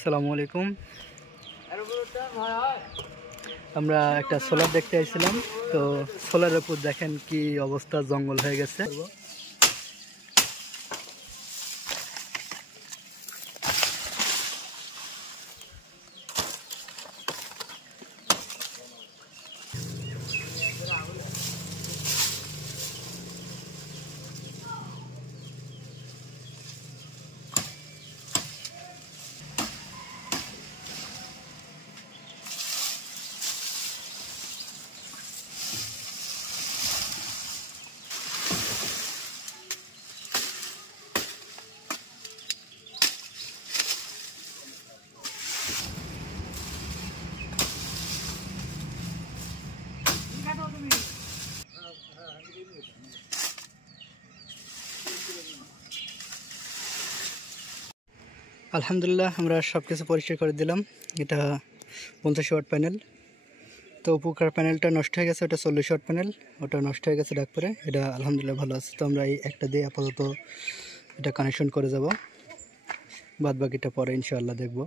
আসসালামু আলাইকুম। আমরা একটা সোলার দেখতে আসছিলাম, তো সোলারের উপর দেখেন কি অবস্থা, জঙ্গল হয়ে গেছে। আলহামদুলিল্লাহ, আমরা সব কিছু পরিষ্কার করে দিলাম। এটা 50 ওয়াট প্যানেল। তো উপকার প্যানেলটা নষ্ট হয়ে গেছে, ওটা 40 ওয়াট প্যানেল, ওটা নষ্ট হয়ে গেছে ডাক পরে। এটা আলহামদুলিল্লাহ ভালো আছে। তো আমরা এই একটা দিয়ে আপাতত এটা কানেকশন করে যাব, বাদ বাকিটা পরে ইনশাআল্লাহ দেখব।